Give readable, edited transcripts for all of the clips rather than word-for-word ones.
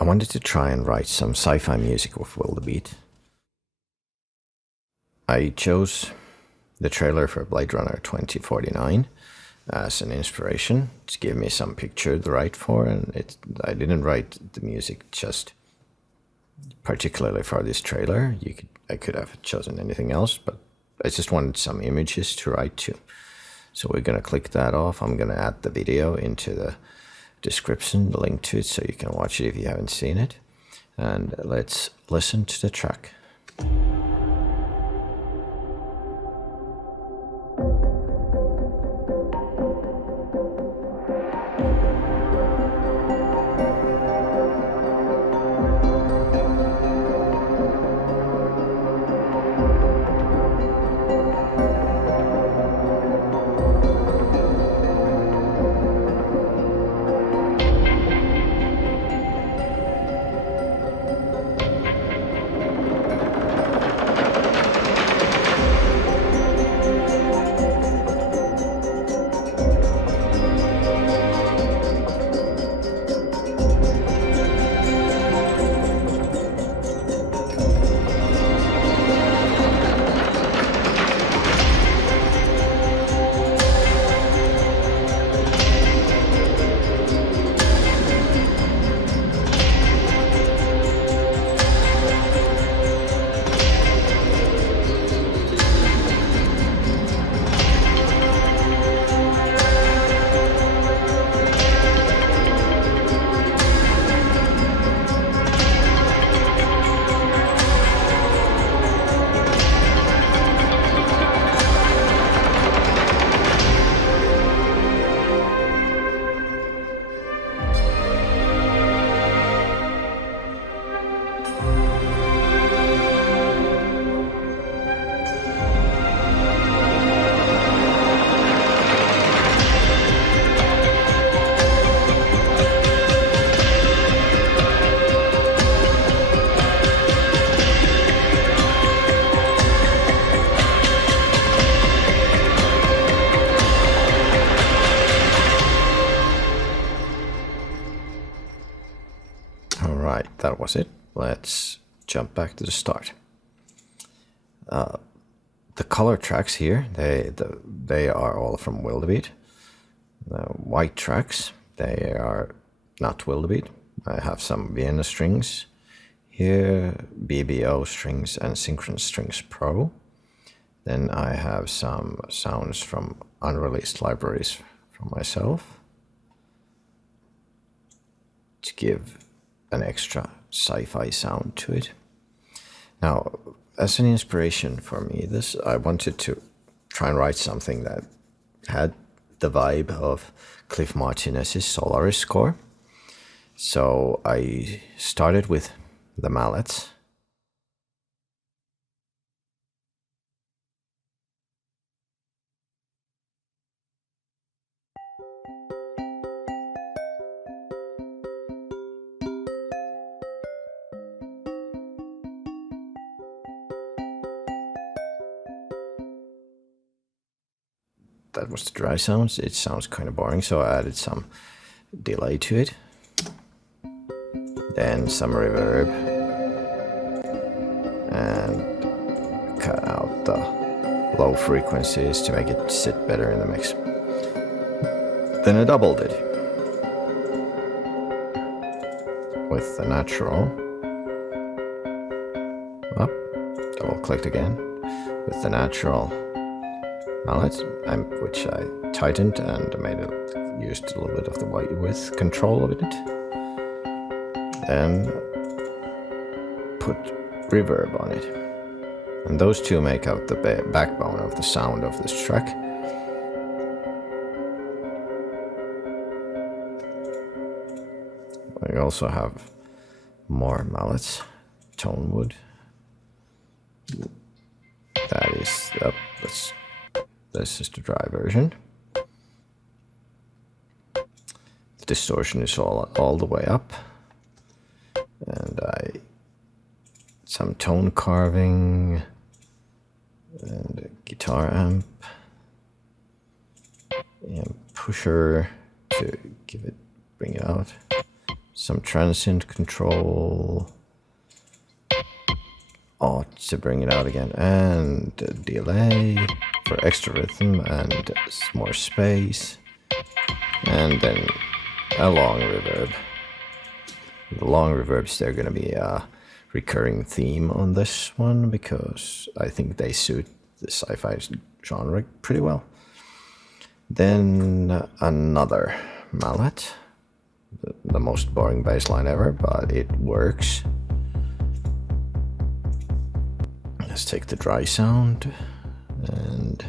I wanted to try and write some sci-fi music with Wildebeat. I chose the trailer for Bladerunner 2049 as an inspiration to give me some picture to write for, and I didn't write the music just particularly for this trailer. I could have chosen anything else, but I just wanted some images to write to. So we're gonna click that off. I'm gonna add the video into the description, the link to it, so you can watch it if you haven't seen it. And let's listen to the track. Alright, that was it. Let's jump back to the start. The color tracks here, they are all from Wildebeat. The white tracks, they are not Wildebeat. I have some Vienna strings here, BBO strings and Synchronous Strings Pro. Then I have some sounds from unreleased libraries from myself to give an extra sci-fi sound to it. Now, as an inspiration for me, I wanted to try and write something that had the vibe of Cliff Martinez's Solaris score. So I started with the mallets. That was the dry sounds. It sounds kind of boring, so I added some delay to it. Then some reverb. And cut out the low frequencies to make it sit better in the mix. Then I doubled it with the natural. Up, double clicked again with the natural mallet, which I tightened and used a little bit of the width control of it. Then put reverb on it. And those two make out the backbone of the sound of this track. I also have more mallets, tone wood. That is up. This is the dry version. The distortion is all the way up, and some tone carving and a guitar amp and pusher to bring it out. some transient control. To bring it out again, and delay for extra rhythm and more space, and then a long reverb. The long reverbs, they're going to be a recurring theme on this one because I think they suit the sci-fi genre pretty well. Then another mallet, the most boring bass line ever, but it works. Let's take the dry sound, and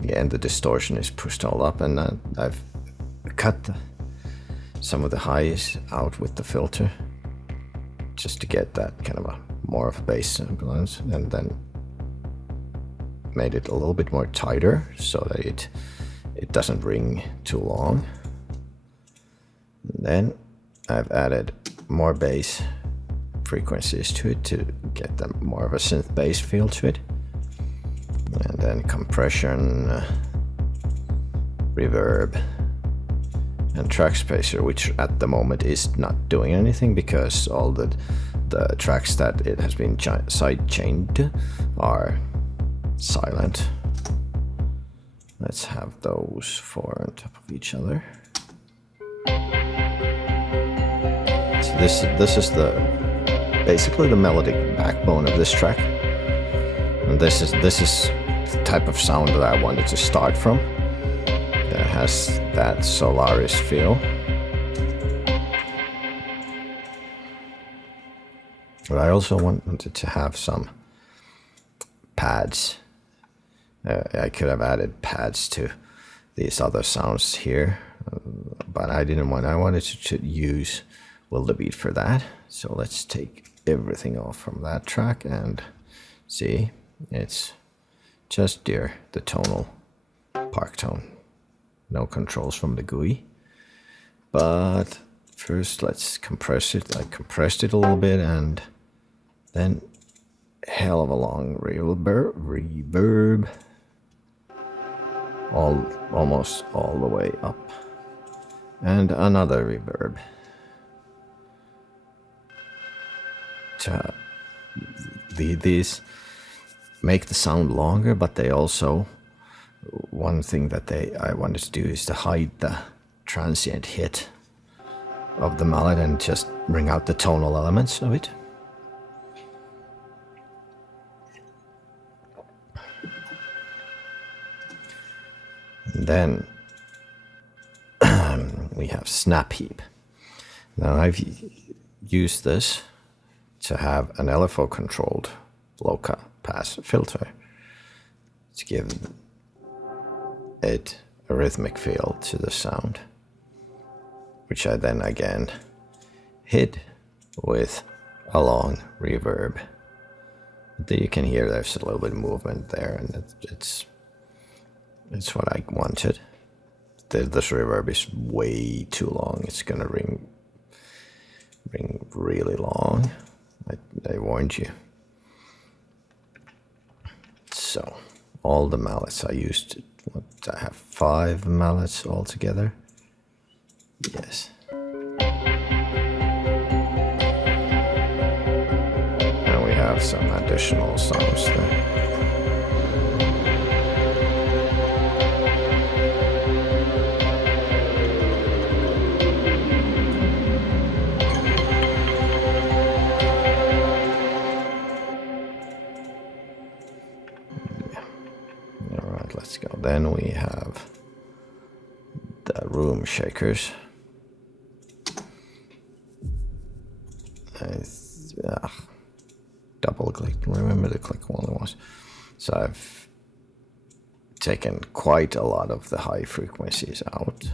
again the distortion is pushed all up, and I've cut some of the highs out with the filter just to get that kind of a more of a bass balance, and then made it a little bit more tighter so that it doesn't ring too long. And then I've added more bass frequencies to it to get them more of a synth bass feel to it, and then compression, reverb, and track spacer, which at the moment is not doing anything because all the tracks that it has been side chained are silent. Let's have those four on top of each other. So this is basically the melodic backbone of this track, and this is the type of sound that I wanted to start from, that has that Solaris feel. But I also wanted to have some pads. I could have added pads to these other sounds here, but I didn't want. I wanted to use Wildebeat for that. So let's take everything off from that track and see, it's just the tonal park tone, no controls from the GUI. But first let's compress it. I compressed it a little bit, and then hell of a long reverb almost all the way up, and another reverb. These make the sound longer, but they also, one thing that I wanted to do is to hide the transient hit of the mallet and just bring out the tonal elements of it. And then we have Snap Heap. Now I've used this to have an LFO controlled low pass filter to give it a rhythmic feel to the sound, which I then again hit with a long reverb. You can hear there's a little bit of movement there, and it's what I wanted. This reverb is way too long. It's gonna ring really long. I warned you. So all the mallets I used, I have 5 mallets altogether. Yes. And we have some additional sounds there. Let's go. Then we have the room shakers. Double click. Remember to click one once. So I've taken quite a lot of the high frequencies out.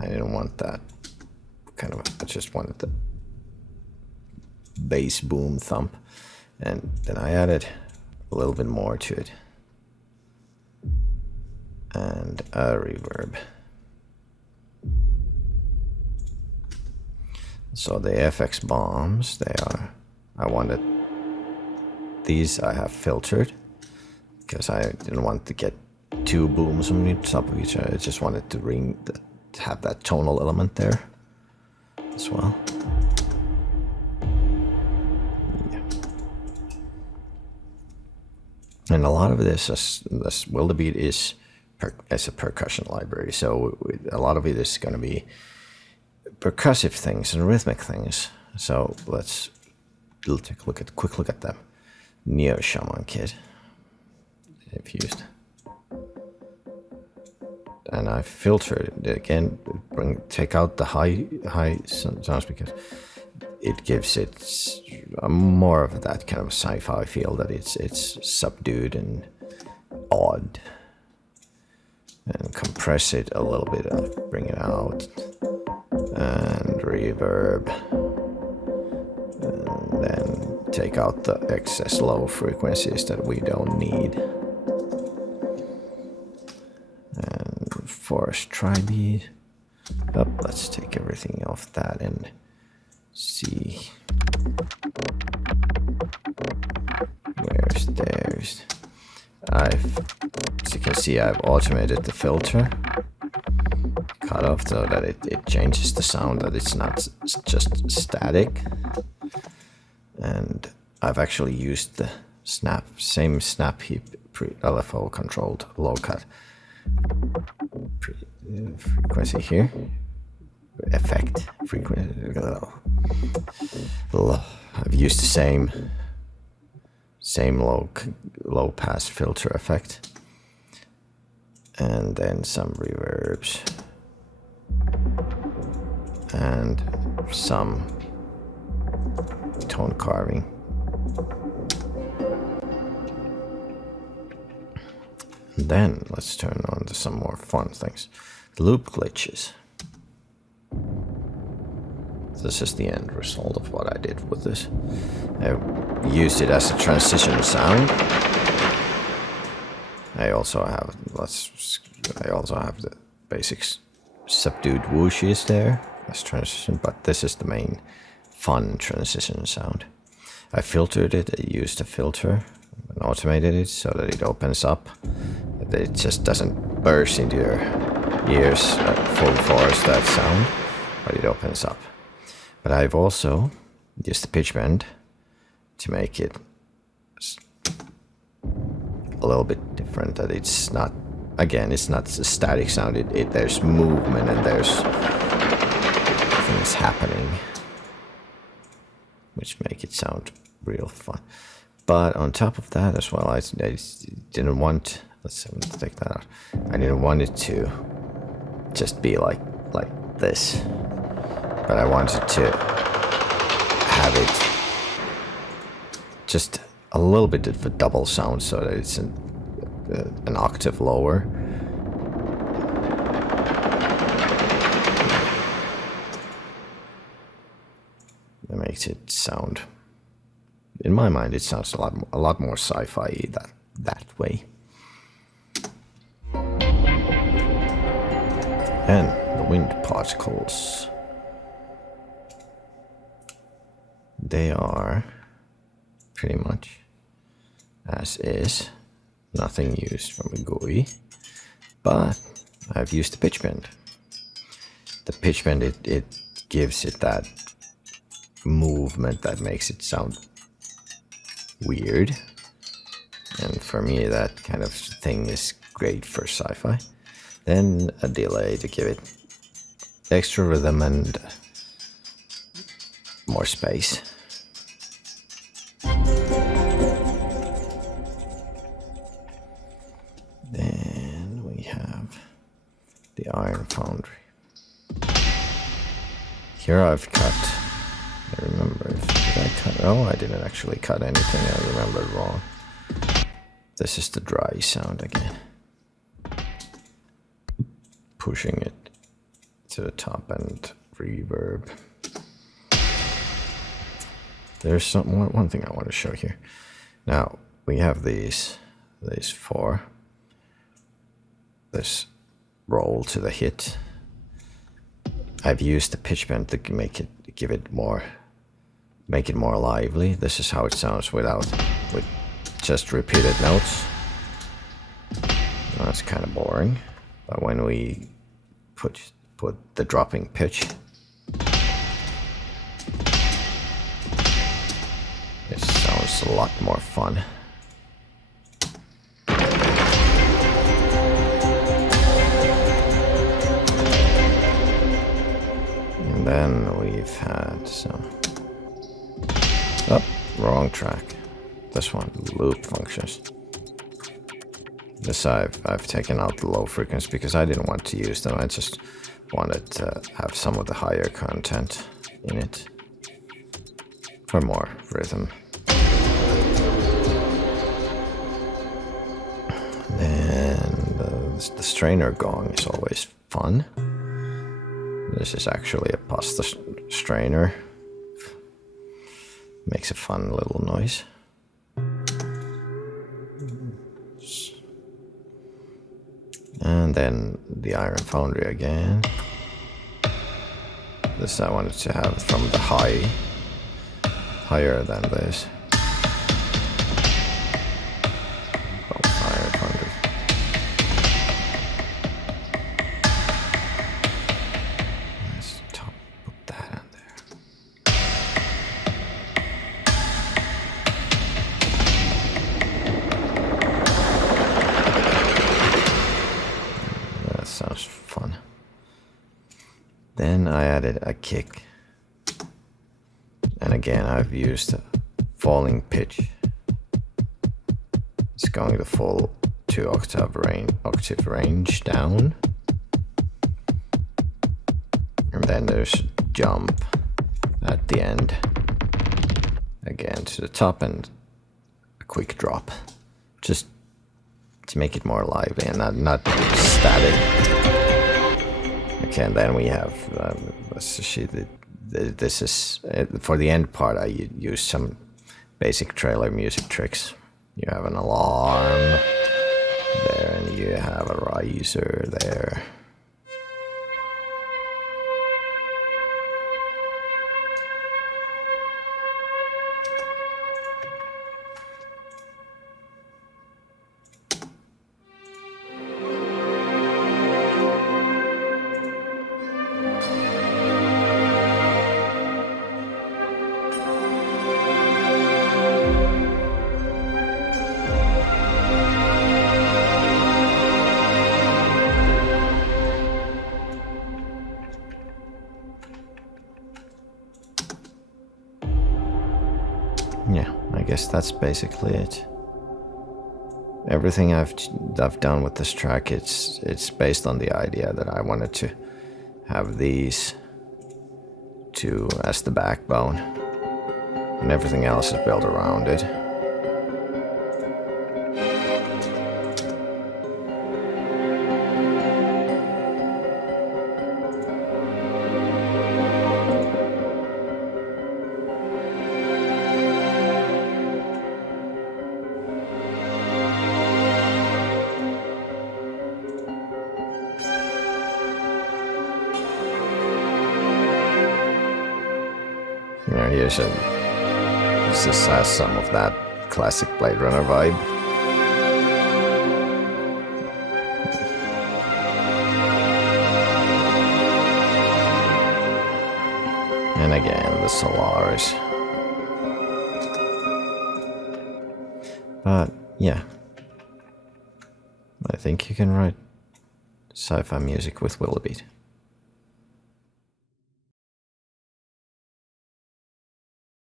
I didn't want that kind of. I just wanted the bass boom thump, and then I added a little bit more to it, and a reverb. So the FX bombs, I wanted these, I have filtered because I didn't want to get 2 booms on the top of each other. I just wanted to ring have that tonal element there as well. Yeah. And a lot of this Wildebeat is as a percussion library, so a lot of it is going to be percussive things and rhythmic things. So let's take a quick look at the Neo Shaman kit I've used. And I filtered it again, take out the high sounds because it gives it more of that kind of sci-fi feel, that it's subdued and odd. And compress it a little bit, bring it out, and reverb, and then take out the excess low frequencies that we don't need. And force tri-beat. Let's take everything off that and see. There's. As you can see, I've automated the filter cutoff so that it changes the sound, that it's not just static. And I've actually used the same snap heap LFO controlled low cut frequency here. Effect frequency. I've used the same low pass filter effect, and then some reverbs and some tone carving. And then let's turn on to some more fun things. Loop glitches. This is the end result of what I did with this. I used it as a transition sound. I also have the basics subdued whooshes there as transition, but this is the main fun transition sound. I filtered it. I used a filter and automated it so that it opens up. That it just doesn't burst into your ears at full force, that sound, but it opens up. But I've also used the pitch bend to make it a little bit different. That it's not, again, it's not a static sound. There's movement and there's things happening, which make it sound real fun. But on top of that as well, I didn't want. Let's take that out. I didn't want it to just be like this. But I wanted to have it just a little bit of a double sound so that it's an octave lower. It makes it sound, in my mind, it sounds a lot more sci-fi that way. And the wind particles. They are pretty much as is, nothing used from a GUI, but I've used the pitch bend. The pitch bend, it gives it that movement that makes it sound weird, and for me that kind of thing is great for sci-fi. Then a delay to give it extra rhythm and more space. Then we have the Iron Foundry. Here I've cut, I remember, did I cut? Oh, I didn't actually cut anything, I remembered wrong. This is the dry sound again. Pushing it to the top and reverb. There's one thing I want to show here. Now we have these four. This roll to the hit. I've used the pitch bend to make it more lively. This is how it sounds with just repeated notes. That's kind of boring. But when we put the dropping pitch. This sounds a lot more fun. And then we've had some... Oh, wrong track. This one, loop functions. This I've taken out the low frequency because I didn't want to use them. I just wanted to have some of the higher content in it for more rhythm. And the strainer gong is always fun. This is actually a pasta strainer. Makes a fun little noise. And then the iron foundry again. This I wanted to have from the higher than this. Both iron foundry. Let's put that on there. That sounds fun. Then I added a kick. And again, I've used a falling pitch. It's going the full 2-octave range down. And then there's jump at the end. Again to the top and a quick drop. Just to make it more lively and not static. Okay, and then we have this is for the end part. I use some basic trailer music tricks. You have an alarm there, and you have a riser there. Yeah, I guess that's basically it. Everything I've done with this track, it's based on the idea that I wanted to have these two as the backbone, and everything else is built around it. This just has some of that classic Bladerunner vibe. And again, the Solaris. But yeah, I think you can write sci-fi music with Wildebeat.